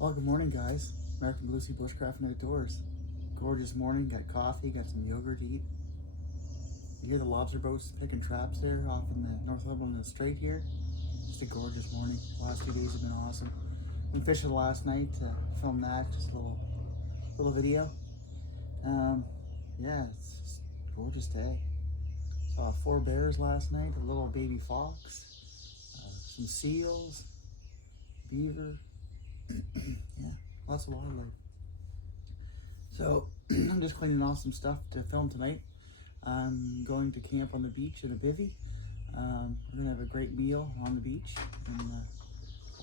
Well, good morning, guys. American Blue Sea Bushcraft and Outdoors. Gorgeous morning. Got coffee, got some yogurt to eat. You hear the lobster boats picking traps there off in the Northumberland Strait here. Just a gorgeous morning. The last 2 days have been awesome. Went fishing last night. Filmed that. Just a little video. Yeah, it's just a gorgeous day. Saw 4 bears last night. A little baby fox. Some seals. Beaver. Yeah, lots of wildlife. So I'm just cleaning off some stuff to film tonight. I'm going to camp on the beach in a bivy. We're gonna have a great meal on the beach and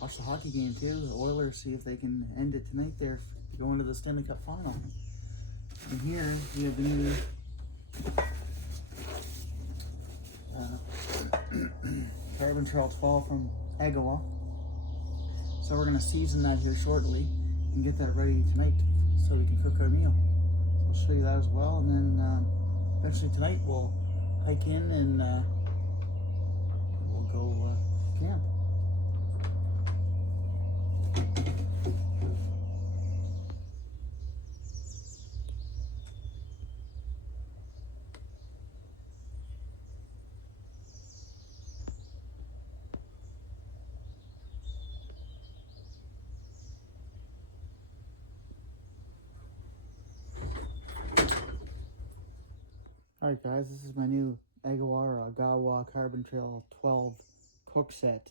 watch the hockey game too. The Oilers, see if they can end it tonight there to go into the Stanley Cup final. And here we have the new CARBONTRAIL12 from Agawa. So we're going to season that here shortly and get that ready tonight so we can cook our meal. So I'll show you that as well, and then eventually tonight we'll hike in and we'll go camp. Alright guys, this is my new Agawa CARBONTRAIL12 cook set.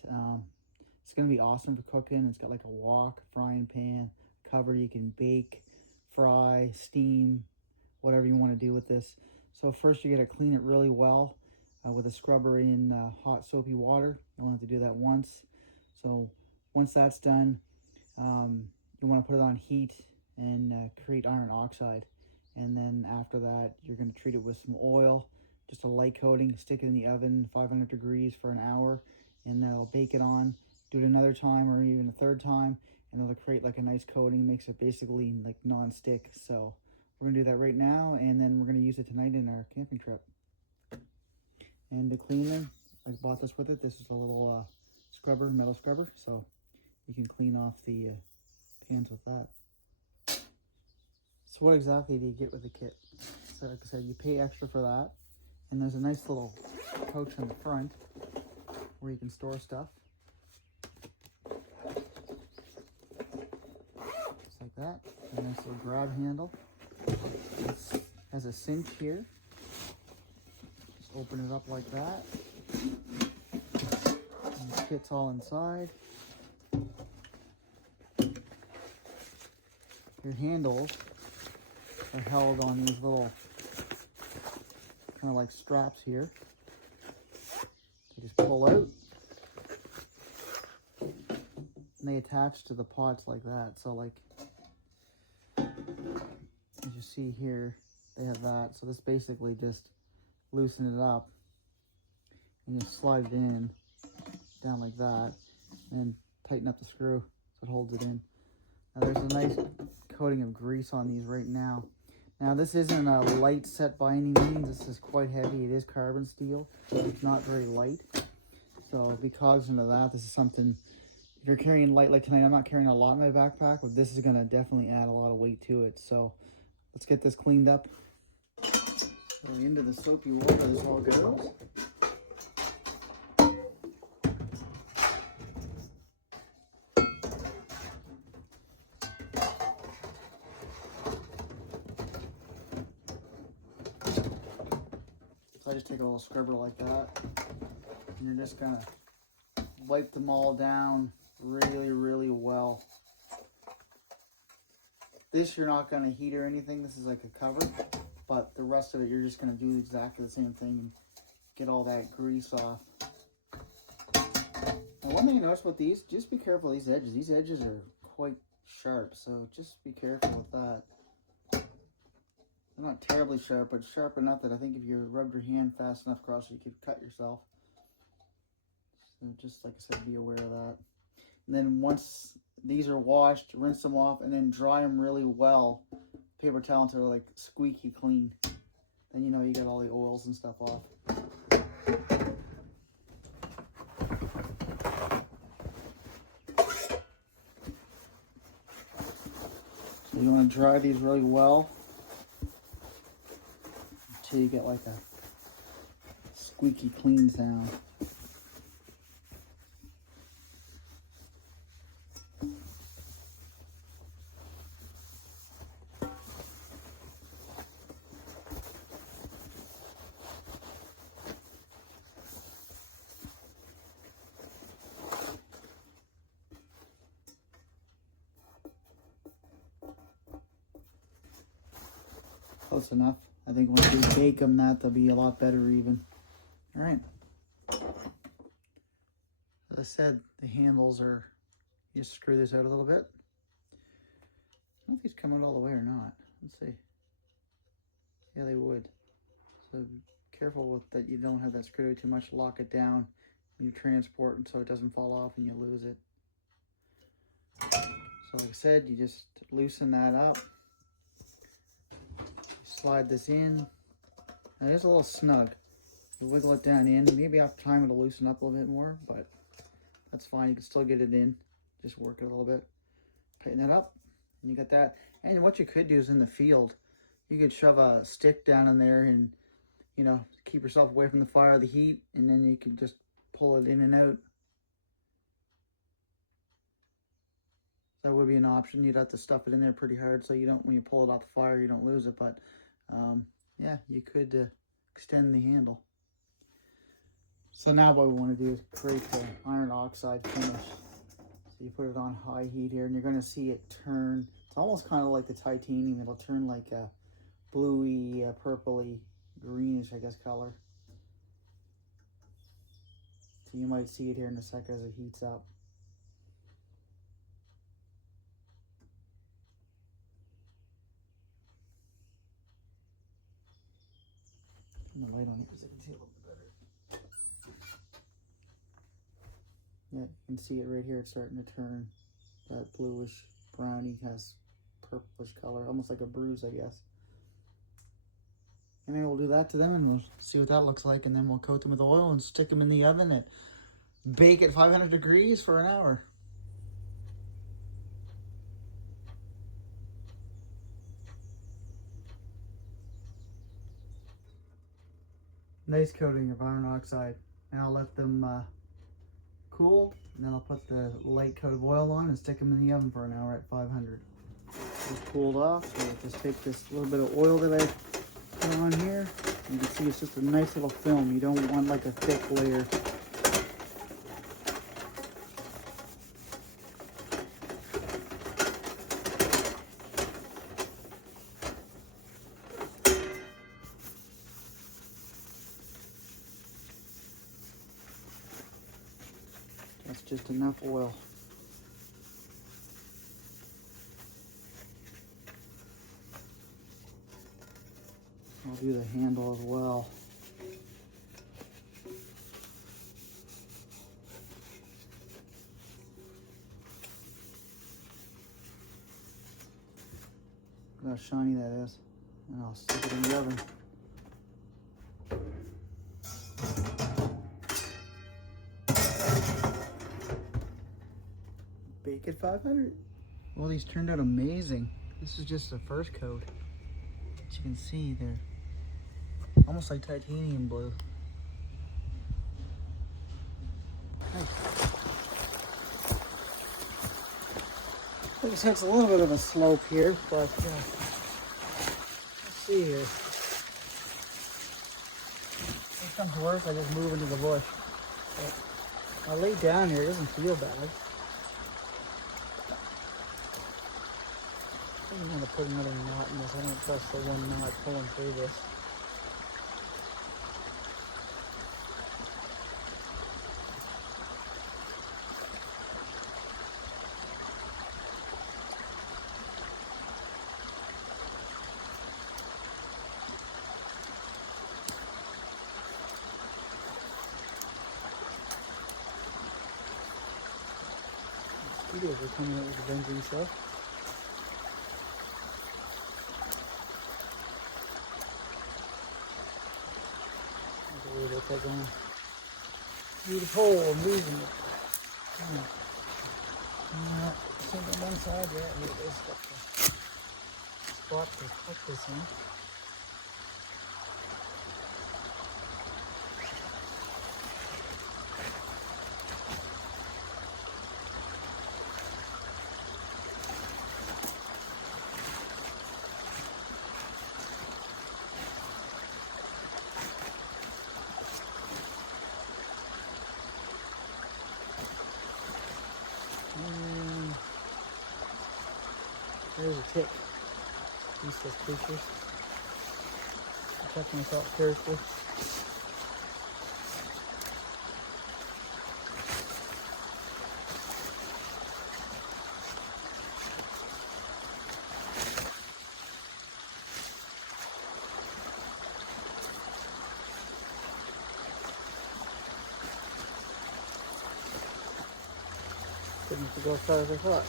It's going to be awesome for cooking. It's got like a wok, frying pan, cover. You can bake, fry, steam, whatever you want to do with this. So first you got to clean it really well with a scrubber in hot soapy water. You only have to do that once. So once that's done, you want to put it on heat and create iron oxide. And then after that, you're going to treat it with some oil, just a light coating, stick it in the oven, 500 degrees for an hour, and they'll bake it on. Do it another time or even a third time, and it'll create like a nice coating, makes it basically like non-stick. So we're going to do that right now, and then we're going to use it tonight in our camping trip. And to clean them, I bought this with it. This is a little scrubber, metal scrubber, so you can clean off the pans with that. So what exactly do you get with the kit? So like I said, you pay extra for that. And there's a nice little pouch on the front where you can store stuff. Just like that. A nice little grab handle. It's has a cinch here. Just open it up like that. And the kit's all inside. Your handles are held on these little kind of like straps here. You just pull out and they attach to the pots like that. So like as you see here, they have that. So this basically just loosen it up and you slide it in down like that and tighten up the screw so it holds it in. Now there's a nice coating of grease on these right now. Now this isn't a light set by any means. This is quite heavy. It is carbon steel. It's not very light. So be cognizant of that. This is something, if you're carrying light like tonight, I'm not carrying a lot in my backpack, but this is going to definitely add a lot of weight to it. So let's get this cleaned up. So into the soapy water this all goes. So I just take a little scrubber like that, and you're just gonna wipe them all down really, really well. This you're not gonna heat or anything. This is like a cover, but the rest of it you're just gonna do exactly the same thing and get all that grease off. Now, one thing I noticed with these, just be careful of these edges. These edges are quite sharp, so just be careful with that. They're not terribly sharp, but sharp enough that I think if you rubbed your hand fast enough across, you could cut yourself. So just like I said, be aware of that. And then once these are washed, rinse them off, and then dry them really well. Paper towel until they're like squeaky clean. Then you know you got all the oils and stuff off. So you want to dry these really well until you get like a squeaky clean sound. Close enough. I think once you bake them, they'll be a lot better even. All right. As I said, the handles are, you just screw this out a little bit. I don't know if these come out all the way or not. Let's see. Yeah, they would. So be careful with that you don't have that screw too much. Lock it down when you transport it so it doesn't fall off and you lose it. So like I said, you just loosen that up. Slide this in. Now it's a little snug. You wiggle it down in. Maybe after time it'll loosen up a little bit more, but that's fine. You can still get it in. Just work it a little bit. Tighten that up, and you got that. And what you could do is in the field, you could shove a stick down in there and, you know, keep yourself away from the fire, the heat, and then you could just pull it in and out. That would be an option. You'd have to stuff it in there pretty hard so you don't, when you pull it off the fire, you don't lose it. But yeah, you could extend the handle. So now what we want to do is create the iron oxide finish. So you put it on high heat here, and you're going to see it turn. It's almost kind of like the titanium. It'll turn like a bluey, purpley, greenish, I guess, color. So you might see it here in a second as it heats up. Turn the light on here so I can see a little bit better. Yeah, you can see it right here. It's starting to turn that bluish, browny, has purplish color, almost like a bruise, I guess. And then we'll do that to them, and we'll see what that looks like, and then we'll coat them with oil and stick them in the oven and bake at 500 degrees for an hour. Nice coating of iron oxide, and I'll let them cool, and then I'll put the light coat of oil on and stick them in the oven for an hour at 500. It's cooled off, so I'll just take this little bit of oil that I See, it's just a nice little film. You don't want like a thick layer. That's just enough oil. I'll do the handle as well. Look how shiny that is. And I'll stick it in the oven. Bake at 500. Well, these turned out amazing. This is just the first coat. As you can see, they're almost like titanium blue. Nice. Like I said, it's a little bit of a slope here, but let's see here. If it comes worse, I just move into the bush. But I lay down here, it doesn't feel bad. I don't want to put another knot in this. I don't trust the one knot pulling through this. Mosquitoes are coming out with the vengeance stuff. Take on through the pole and losing it. Sitting on one side yet. Here it is. Got the spot to put this in. There's a tick. Useless creatures. Protect myself carefully. Didn't have to go as far as I thought.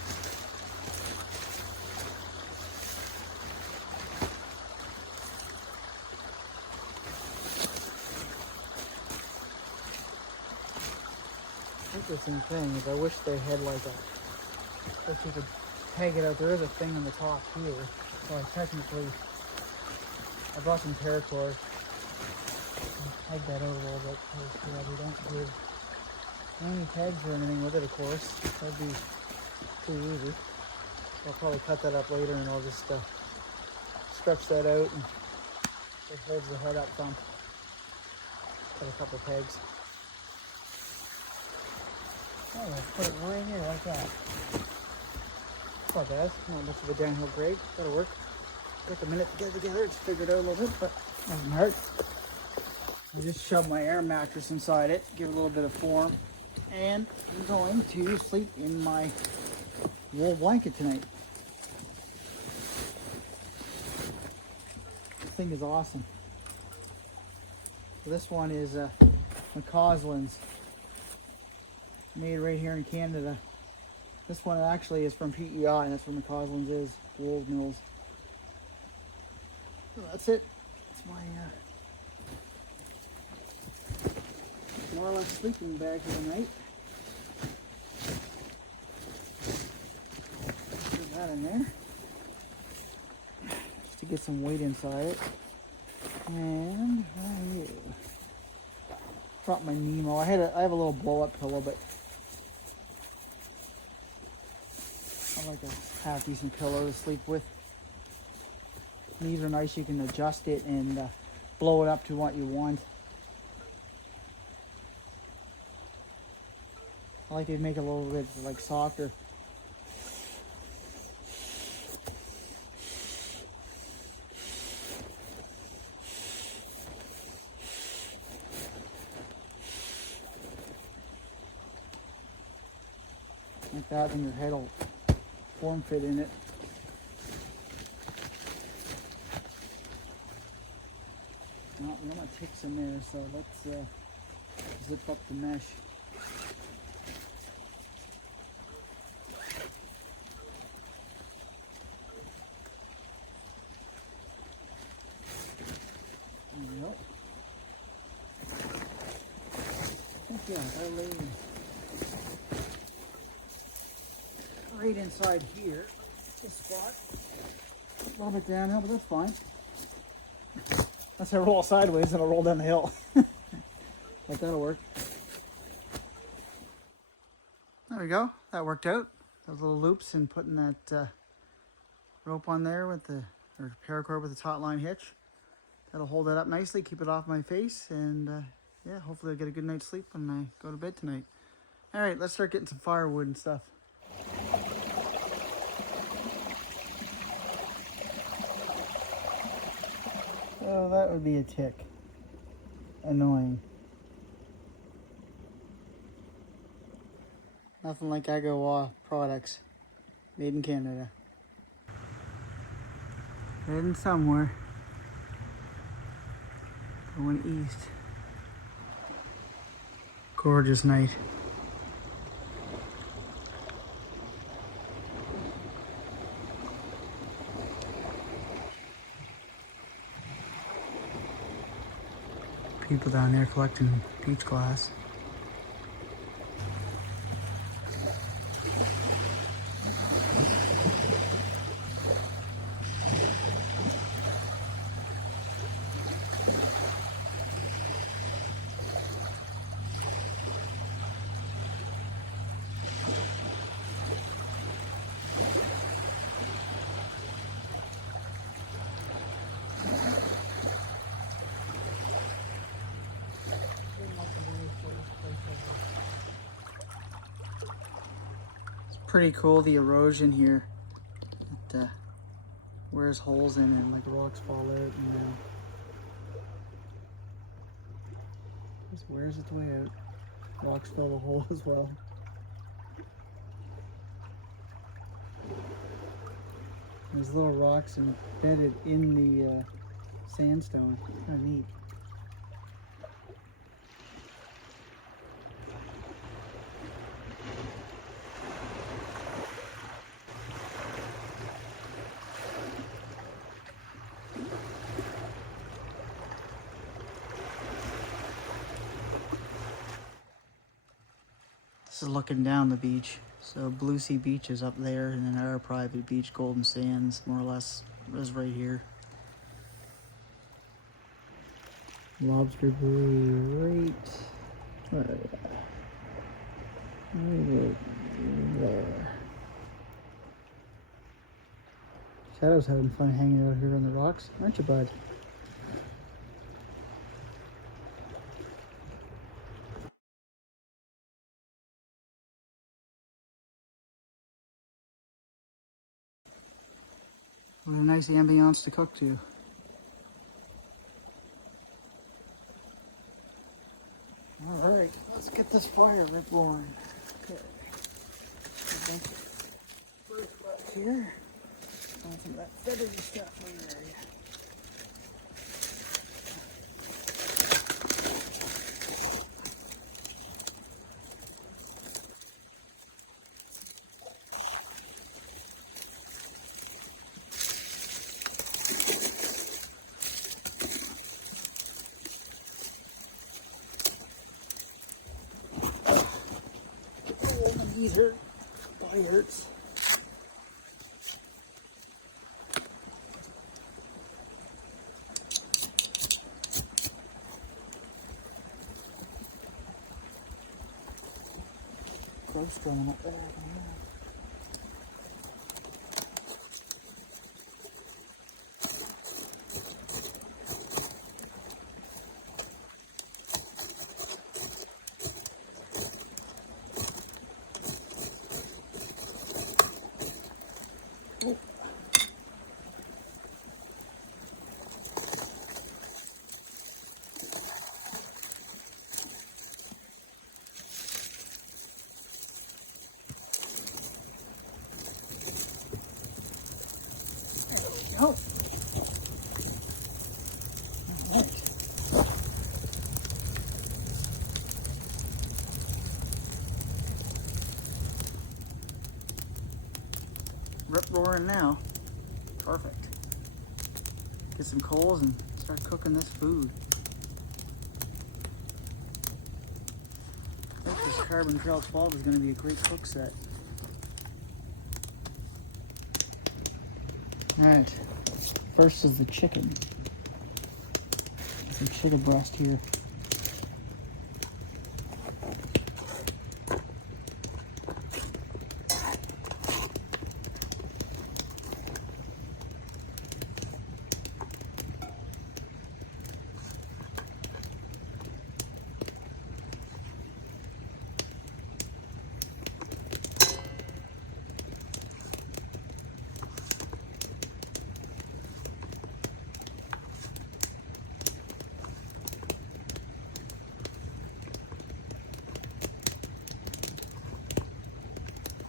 Interesting thing is I wish they had like a, if you could peg it out, there is a thing on the top here. So technically, I brought some paracord and peg that out a little bit because we don't give any pegs or anything with it, of course. That'd be too easy. I'll probably cut that up later and I'll just stretch that out and it holds the head up some. Got a couple pegs. Oh, let's put it right here like that. It's not bad. Not much of a downhill grade. That'll work. Took a minute to get it together. It's figured out a little bit, but nothing hard. I just shoved my air mattress inside it, give it a little bit of form, and I'm going to sleep in my wool blanket tonight. This thing is awesome. So this one is Macausland's. Made right here in Canada. This one actually is from PEI, and that's where Macausland's is, wool mills. So that's it. It's my more or less sleeping bag for the night. Put that in there just to get some weight inside it. And right here. Drop my Nemo. I have a little blow-up pillow, but I like a half decent pillow to sleep with. And these are nice. You can adjust it and blow it up to what you want. I like to make it a little bit like softer. Like that, and your head will form fit in it. Well, we don't want ticks in there, so let's zip up the mesh. There we go. Yeah, that lay right inside here, this spot. A little bit downhill, but that's fine. Unless I roll sideways, then I'll roll down the hill. Like that'll work. There we go. That worked out. Those little loops and putting that rope on there with the, or paracord with the taut line hitch. That'll hold that up nicely, keep it off my face, and yeah, hopefully I'll get a good night's sleep when I go to bed tonight. All right, let's start getting some firewood and stuff. Oh, that would be a tick. Annoying. Nothing like Agawa products. Made in Canada. Heading somewhere. Going east. Gorgeous night. People down there collecting beach glass. Pretty cool, the erosion here. It wears holes in it, like rocks fall out and then just wears its way out. Rocks fill the hole as well. There's little rocks embedded in the sandstone. Kind of neat. This is looking down the beach. So Blue Sea Beach is up there, and then our private beach, Golden Sands, more or less, is right here. Lobster buoy right there. Shadow's having fun hanging out here on the rocks, aren't you, bud? What a nice ambiance to cook to. All right, let's get this fire roaring. Okay. First left here. Want some of that feathery stuff in there. Knees hurt, body hurts. Close coming up there. roaring now. Perfect. Get some coals and start cooking this food. I think this CARBONTRAIL12 is going to be a great cook set. Alright, first is the chicken. Some chicken breast here.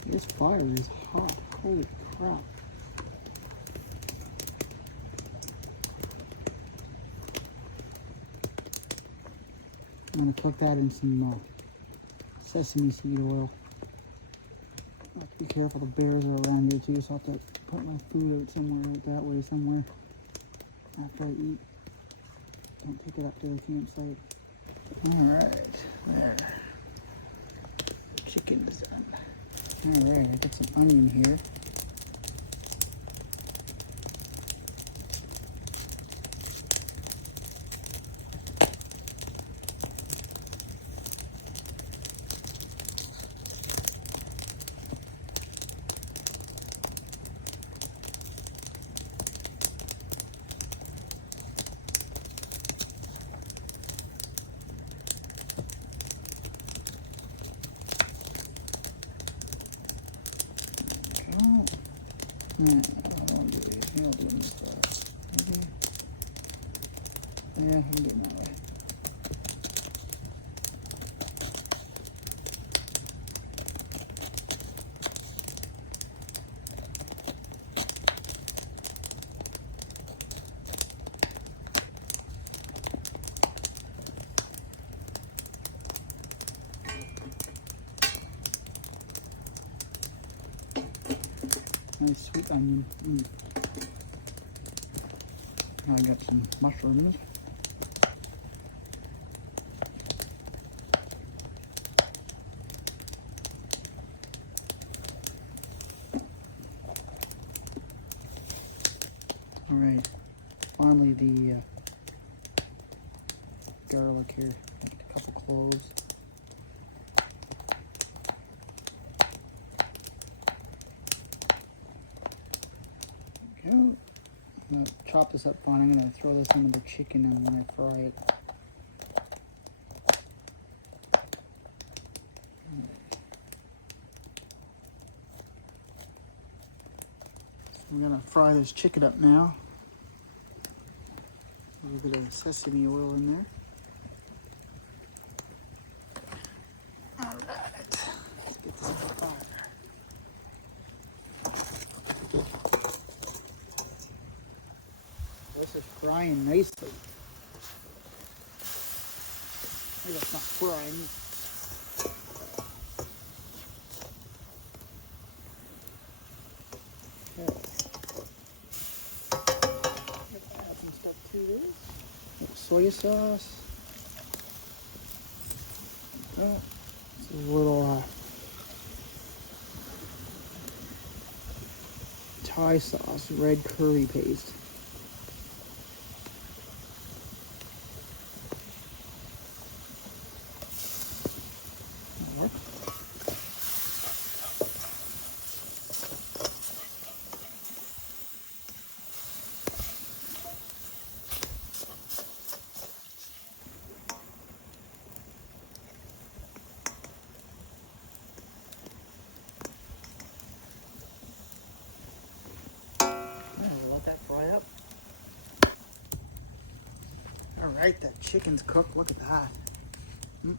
This fire is hot. Holy crap. I'm going to cook that in some sesame seed oil. I have to be careful, the bears are around here too, so I have to put my food out somewhere out that way somewhere after I eat. Don't take it up to the campsite. Alright, there. Chicken is done. Alright, I got some onion here. I don't do these. Maybe I'll do them this way. Maybe. Yeah, I'm doing that way. Nice sweet onion. Now I got some mushrooms. Alright, finally the garlic here. I get a couple cloves. I'm going to chop this up fine. I'm going to throw this into the chicken and when I fry it. So we're going to fry this chicken up now. A little bit of sesame oil in there. Alright, let's get this on fire. This is frying nicely. Maybe that's not frying. Okay. Add some stuff to this. A little soy sauce. Oh, it's a little Thai sauce, red curry paste. Let that fry up. All right, that chicken's cooked. Look at that. So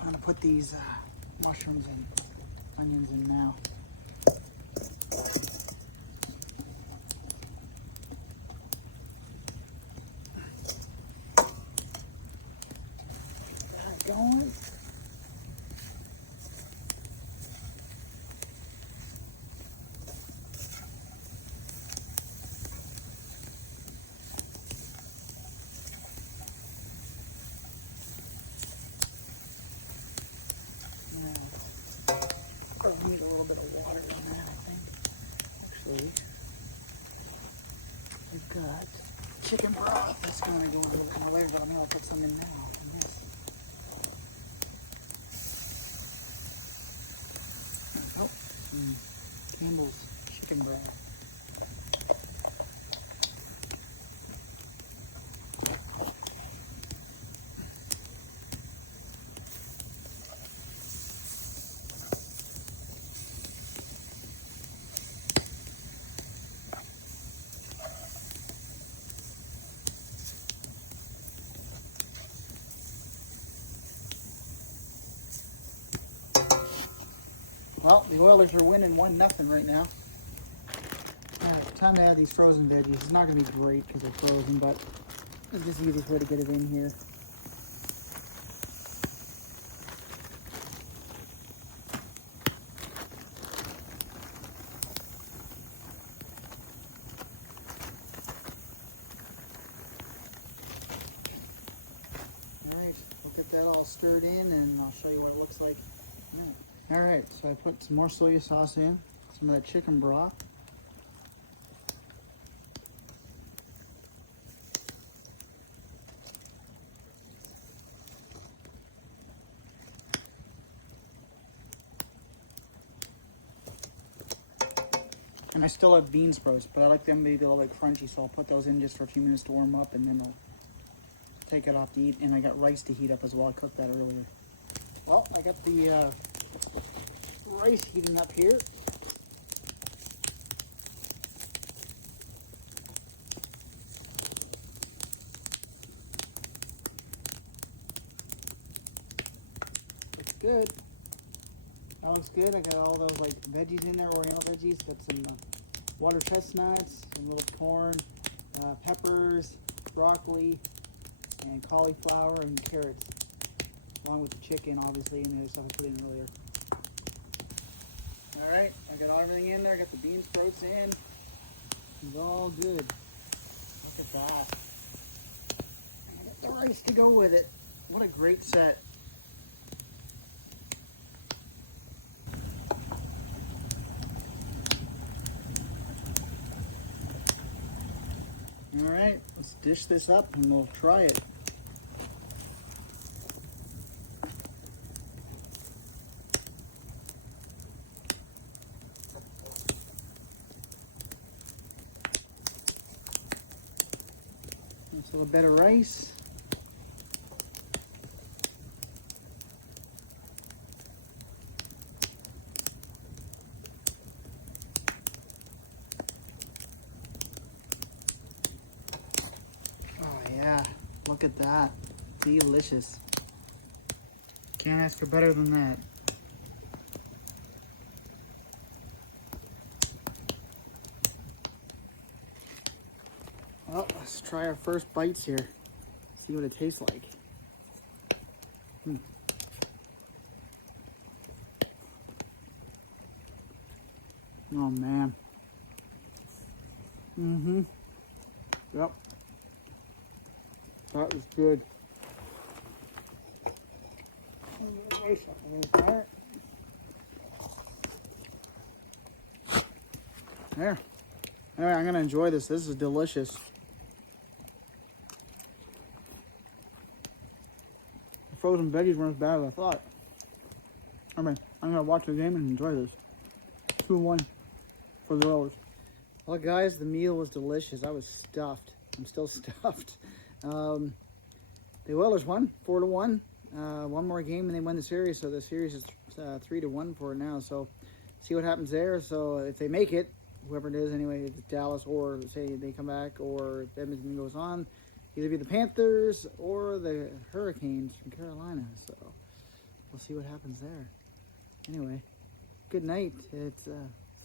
I'm gonna put these mushrooms and onions in now. Get that going. chicken broth. That's going to go a little kind of later, but I mean, I'll put some in now. And this. Oh, Campbell's chicken broth. Well, the Oilers are winning 1-0 right now. Alright, time to add these frozen veggies. It's not going to be great because they're frozen, but it's just the easiest way to get it in here. Alright, we'll get that all stirred in and I'll show you what it looks like. Alright, so I put some more soy sauce in, some of that chicken broth. And I still have bean sprouts, but I like them maybe a little bit crunchy, so I'll put those in just for a few minutes to warm up and then I'll take it off to eat. And I got rice to heat up as well. I cooked that earlier. Well, I got the rice heating up here. Looks good. That looks good. I got all those like veggies in there, oriental veggies. Got some water chestnuts, some little corn, peppers, broccoli, and cauliflower and carrots, along with the chicken, obviously, and the other stuff I put in earlier. Alright, I got everything in there. I got the bean sprouts in. It's all good. Look at that. I got the rice to go with it. What a great set. Alright, let's dish this up and we'll try it. That's a little bit of rice. Oh yeah, look at that. Delicious. Can't ask for better than that. Well, let's try our first bites here. See what it tastes like. Oh man. Yep. That was good. There. Anyway, I'm gonna enjoy this. This is delicious. The frozen veggies weren't as bad as I thought. I mean, I'm gonna watch the game and enjoy this. 2-1 for the Oilers. Well, guys, the meal was delicious. I was stuffed. I'm still stuffed. The Oilers won 4-1. One more game and they win the series. So the series is 3-1 for it now. So see what happens there. So if they make it, whoever it is, anyway, if it's Dallas or say they come back, or if Edmonton goes on, either be the Panthers or the Hurricanes from Carolina. So we'll see what happens there. Anyway, good night. It's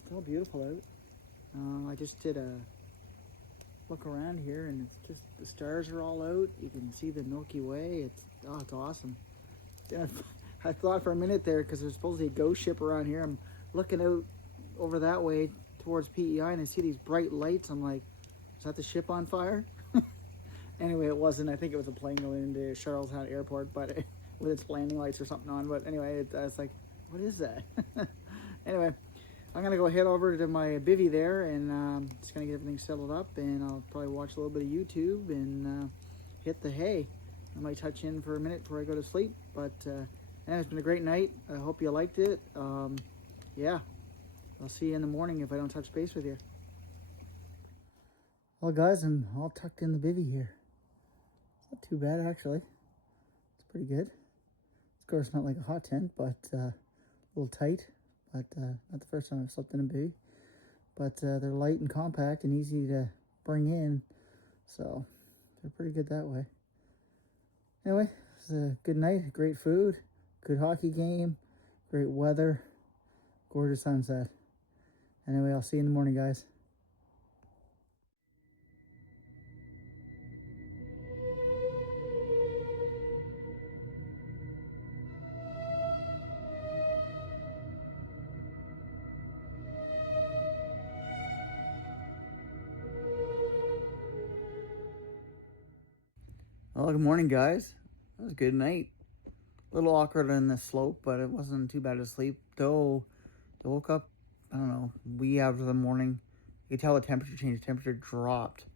still beautiful out. I just did a look around here and it's just, the stars are all out. You can see the Milky Way. It's awesome. Yeah, I thought for a minute there, because there's supposedly a ghost ship around here. I'm looking out over that way towards PEI and I see these bright lights. I'm like, is that the ship on fire? Anyway, it wasn't. I think it was a plane going into Charlestown Airport, but with its landing lights or something on. But anyway, I was like, what is that? Anyway, I'm going to go head over to my bivvy there and just going to get everything settled up, and I'll probably watch a little bit of YouTube and hit the hay. I might touch in for a minute before I go to sleep, but it's been a great night. I hope you liked it. Yeah, I'll see you in the morning if I don't touch base with you. Well, guys, I'm all tucked in the bivvy here. It's not too bad, actually. It's pretty good. Of course, not like a hot tent, but a little tight. But not the first time I've slept in a bivvy. But they're light and compact and easy to bring in, so they're pretty good that way. Anyway, it's a good night, great food, good hockey game, great weather, gorgeous sunset. Anyway, I'll see you in the morning, guys. Well, good morning, guys. It was a good night. A little awkward on the slope, but it wasn't too bad to sleep. Though I woke up, I don't know, wee after the morning. You could tell the temperature changed. The temperature dropped.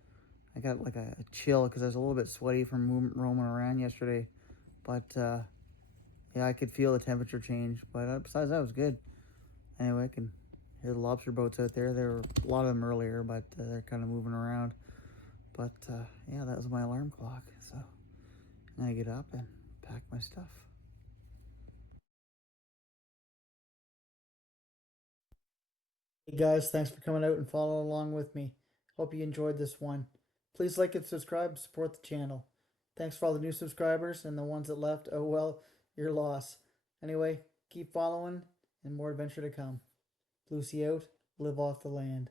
I got like a chill because I was a little bit sweaty from roaming around yesterday. But yeah, I could feel the temperature change. But besides that, it was good. Anyway, I can hear the lobster boats out there. There were a lot of them earlier, but they're kind of moving around. But yeah, that was my alarm clock. So I'm going to get up and pack my stuff. Hey guys, thanks for coming out and following along with me. Hope you enjoyed this one. Please like and subscribe to support the channel. Thanks for all the new subscribers, and the ones that left, oh well, your loss. Anyway, keep following and more adventure to come. Lucy out, live off the land.